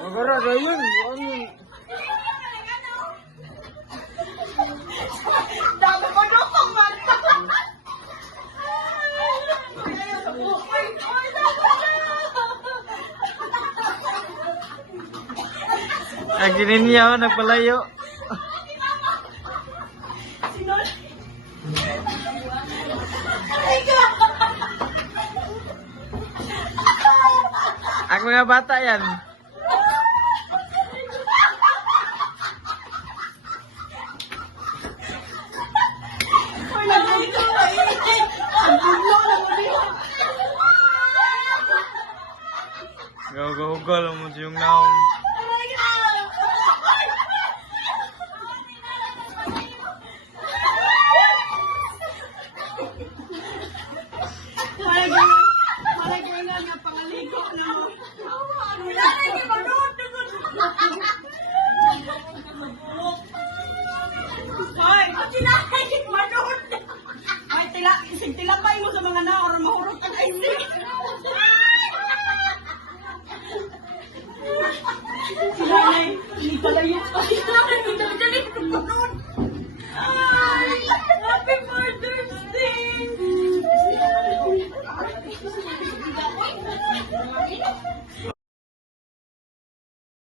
Magara na yun. Ano? Dami ko nukong man. Aginin niya ako, nagpalayo. Ang mga bata yan. Gawal mo yung naong. Malagay na nga pangaligo na mo. Hoy, manod. Ay, tilapay mo sa mga naor, mahurot ka na isip. Sinanay, hindi pala yun.